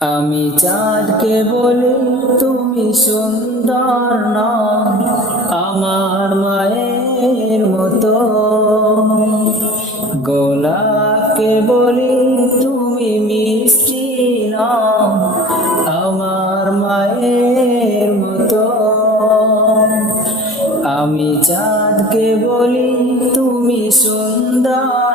আমি চাঁদকে বলি, তুমি সুন্দর না আমার মায়ের মতো। গোলাপকে বলি, তুমি মিষ্টি না আমার মায়ের মতো। আমি চাঁদকে বলি, তুমি সুন্দর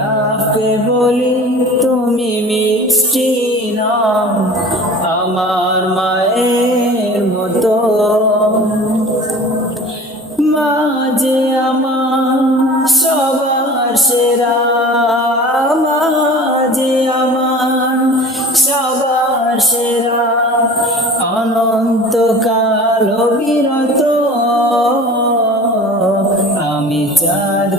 গোলাপকে বলি, তুমি মিষ্টি নাম আমার মায়ের মতো। মাঝে আমার সবার সেরা, মাঝে আমার সবার সেরা, অনন্তকাল বিরত আমি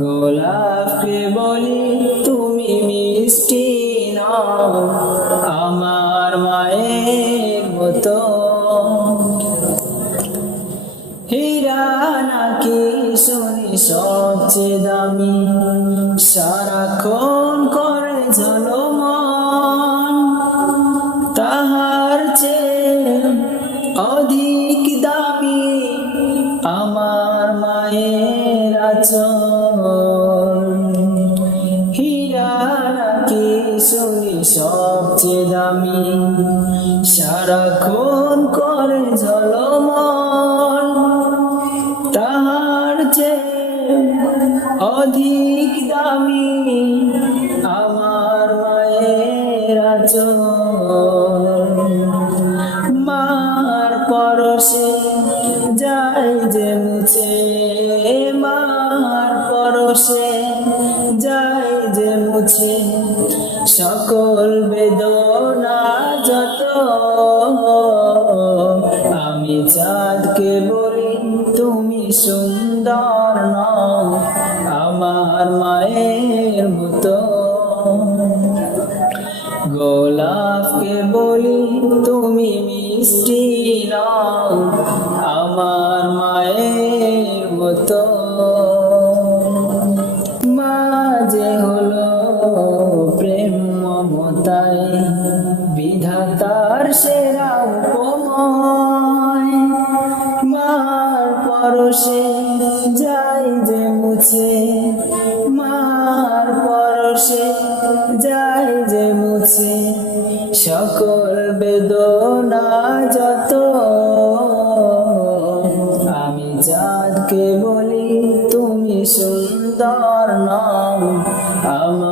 গোলাপকে বলি, তুমি মিষ্টি না আমার মায়ের মতো। হীরা নাকি শুনি সবচেয়ে দামি, সারাক্ষণ করে ঝলমন তাহার চেয়ে অধিক দামি, আমার মায়ের আচরণ হীরা নাকি সবচেয়ে দামি সারাক্ষণ করে ঝলমন তাহার চেয়ে অধিক দামি আমার মায়ের মার পরশে যাই যে মুছে, মার পরশে যাই যে মুছে। সকল বেদনা যত আমি চাঁদকে বলি, তুমি সুন্দর নও, আমার মায়ের মতো। গোলাপকে বলি, তুমি মিষ্টি নাও, আমার মায়ের মতো। বিধাতার সেরা উপময়। মার পরশে যাই যে মুছে। মার পরশে যাই যে মুছে। সকল বেদনা যত। আমি চাঁদকে বলি, তুমি সুন্দর নাও। আমার